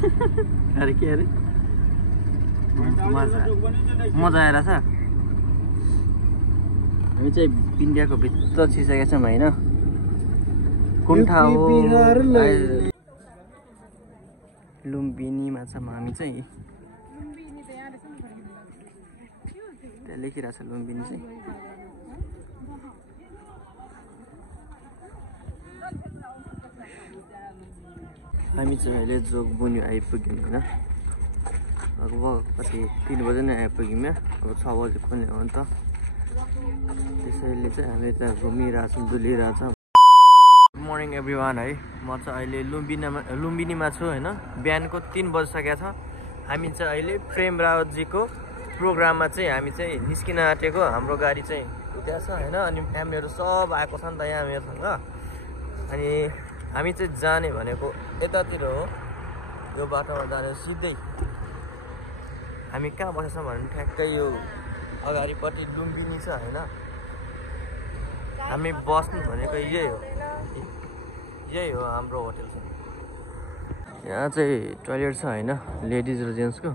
अरे के अरे मजा आएर छ हामी चाहिँ इन्डियाको भित्र छिसकेका छौँ होइन कुन ठाउँ हो लुम्बिनीमा छौँ हामी चाहिँ त्यहाँ लेखिरहेको छ लुम्बिनी चाहिँ हामी चाहिँ अहिले जोगबुनी आइपुग्यौँ होइन लगभग कति 3 बजे नै आइपुग्यौँ यहाँ अब 6 बजे खोल्ने हो नि त त्यसैले चाहिँ हामी त्यहाँ घुमिरहेछौँ डुलिरहेछौँ गुड मर्निङ एभ्रिवान है म चाहिँ अहिले लुम्बिनीमा छु होइन बिहानको 3 बजिसकेको छ हामी चाहिँ अहिले प्रेम रावतजीको प्रोग्राममा चाहिँ हामी चाहिँ निस्किन आँटेको हाम्रो गाडी चाहिँ त्यहाँ छ होइन अनि फ्यामिलीहरू सब आएको छ नि त यहाँ मेरोसँग अनि हामी चाहिँ जाने भनेको यतातिर हो यो बाटोमा जाने सिधै हामी कहाँ बसेको छौँ भने ठ्याक्कै यो अगाडिपट्टि लुम्बिनी छ होइन हामी बस्नु भनेको यही हो हाम्रो होटल छ यहाँ चाहिँ टोइलेट छ होइन लेडिज र जेन्ट्सको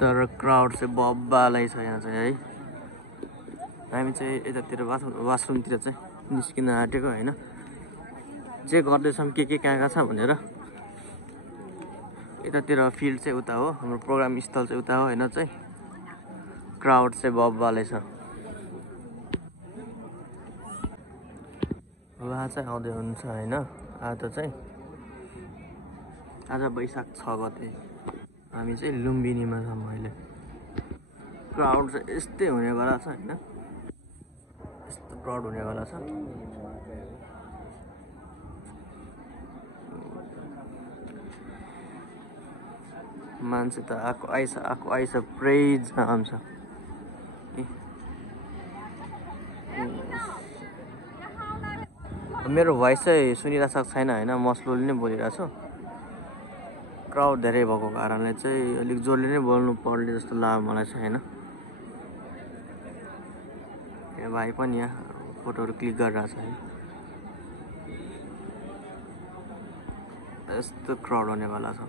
तर क्राउड चाहिँ बब्बालाई छ यहाँ चाहिँ है हामी चाहिँ यतातिर वासरुमतिर चाहिँ निस्किन आँटेको होइन जे गर्दैछौँ के कहाँ छ भनेर यतातिर फिल्ड चाहिँ उता हो हाम्रो प्रोग्राम स्थल चाहिँ उता हो होइन चाहिँ क्राउड चाहिँ बब्बाले छ उहाँ चाहिँ आउँदै हुनुहुन्छ होइन आज चाहिँ आज वैशाख 6 गते हामी चाहिँ लुम्बिनीमा छौँ अहिले क्राउड चाहिँ यस्तै हुनेवाला छ होइन यस्तो क्राउड हुनेवाला छ मान्छे त आएको आइस प्रेज आउँछ मेरो भोइस चाहिँ सुनिरहेको छैन होइन म स्लोली नै बोलिरहेको छु क्राउड धेरै भएको कारणले चाहिँ अलिक जोडले नै बोल्नु पर्ने जस्तो लाग्यो मलाई चाहिँ होइन यो भाइ पनि यहाँ फोटोहरू क्लिक गरिरहेको छ होइन यस्तो क्राउड हुनेवाला छ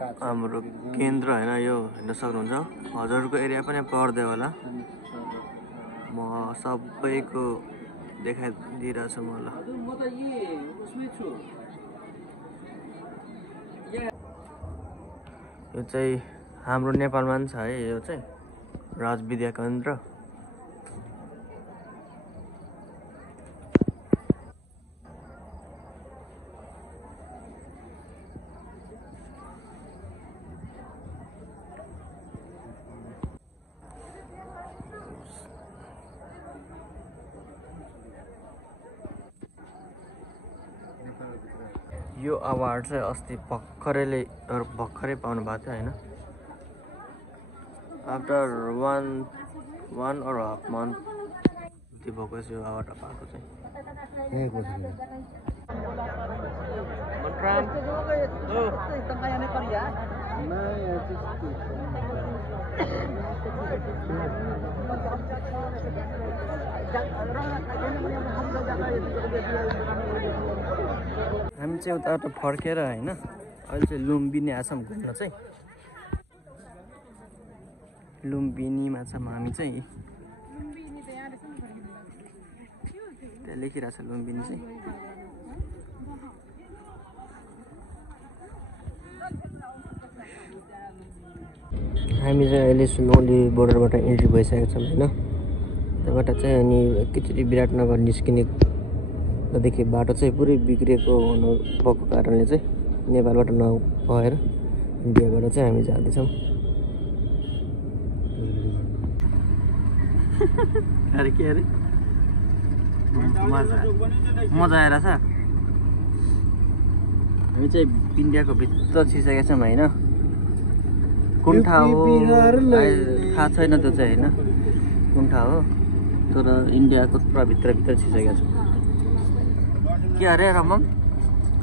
हाम्रो केन्द्र होइन यो हेर्न सक्नुहुन्छ हजुरको एरिया पनि पर्दै होला म सबैको देखाइदिइरहेछु मलाई यो चाहिँ हाम्रो नेपालमा पनि छ है यो चाहिँ राज विद्या केन्द्र यो अवार्ड चाहिँ अस्ति भर्खरै पाउनु भएको थियो होइन आफ्टर वान और हाफ मन्थ त्यो भएको यो अवार्ड पाएको चाहिँ हामी चाहिँ उताबाट फर्केर होइन अहिले चाहिँ लुम्बिनी आछौँ घुम्न चाहिँ लुम्बिनीमा छौँ हामी चाहिँ त्यहाँ लेखिरहेको छ लुम्बिनी चाहिँ हामी चाहिँ अहिले सुनौली बोर्डरबाट इन्ट्री भइसकेको छौँ होइन त्यहाँबाट चाहिँ अनि एकैचोटि विराटनगर निस्किने देखि बाटो चाहिँ पुरै बिग्रेको भएको कारणले चाहिँ नेपालबाट नभएर इन्डियाबाट चाहिँ हामी जाँदैछौँ अरे के अरे मजा आएर छ हामी चाहिँ इन्डियाको भित्र छिसकेका छौँ होइन कुन ठाउँ हो थाहा छैन त्यो चाहिँ होइन कुन ठाउँ हो तर इन्डियाको पुरा भित्र छिसकेका छौँ के अरे रमम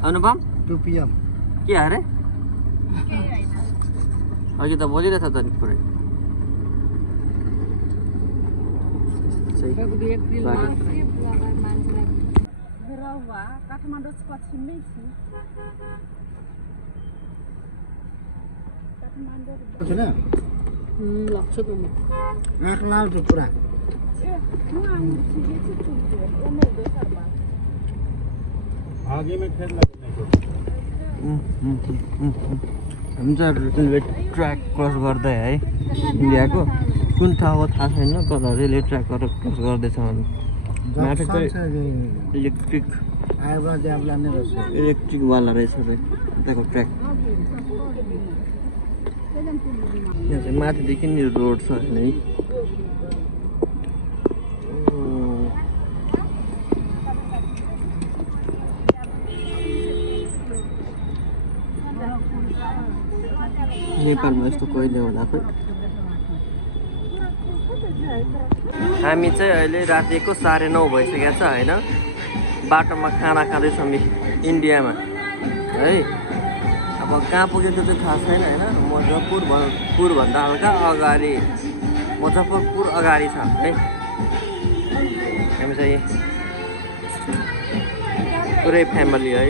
अनुपम 2 PM के अरे अघि त बोलिरहेछ त नि पुरै छेउमा काठमाडौँ पश्चिममै छु लाग्छ त म आँख लाल छ पुरा आगे में खेत लगने को हामी चाहिँ ट्र्याक क्रस गर्दै है इन्डियाको कुन ठाउँ हो थाहा छैन तर रेलवे ट्र्याक गरेर क्रस गर्दैछ भने माथि चाहिँ इलेक्ट्रिक वाला रहेछ यताको ट्र्याक यहाँ चाहिँ माथिदेखि नि रोड छ होइन है नेपालमा यस्तो कहिले होला खोइ हामी चाहिँ अहिले रातिको 9:30 भइसकेको छ होइन बाटोमा खाना खाँदैछौँ इन्डियामा है अब कहाँ पुगेको चाहिँ थाहा छैन होइन मुजफ्फरपुरभन्दा हल्का अगाडि मुजफ्फरपुर अगाडि छ है हामी चाहिँ पुरै फ्यामिली है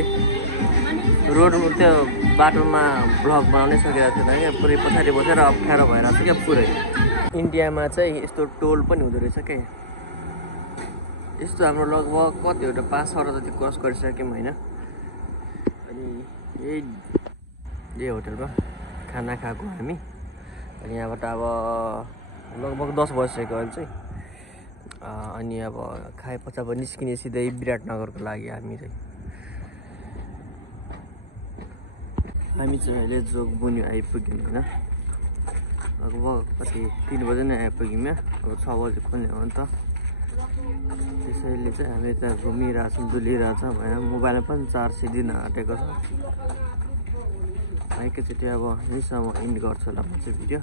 रोड त्यो बाटोमा ब्लग बनाउनै सकेको थिएन क्या पुरै पछाडि बसेर अप्ठ्यारो भइरहेको छ क्या पुरै इन्डियामा चाहिँ यस्तो टोल पनि हुँदो रहेछ क्या यस्तो हाम्रो लगभग कतिवटा 5-6 जति क्रस गरिसक्यौँ होइन अनि यही होटलमा खाना खाएको हामी अनि यहाँबाट अब लगभग 10 बजिसक्यो अहिले चाहिँ अनि अब खाएपछि अब निस्किने सिधै विराटनगरको लागि हामी चाहिँ अहिले जोगबुनी आइपुग्यौँ होइन लगभग कति 3 बजे नै आइपुग्यौँ यहाँ अब 6 बजे खोल्ने हो नि त त्यसैले चाहिँ हामी यता घुमिरहेछौँ डुलिरहेछ भएन मोबाइलमा पनि चार्ज दिन आँटेको छ एकैचोटि अब यहीँसम्म इन्ड गर्छु होला म चाहिँ भिडियो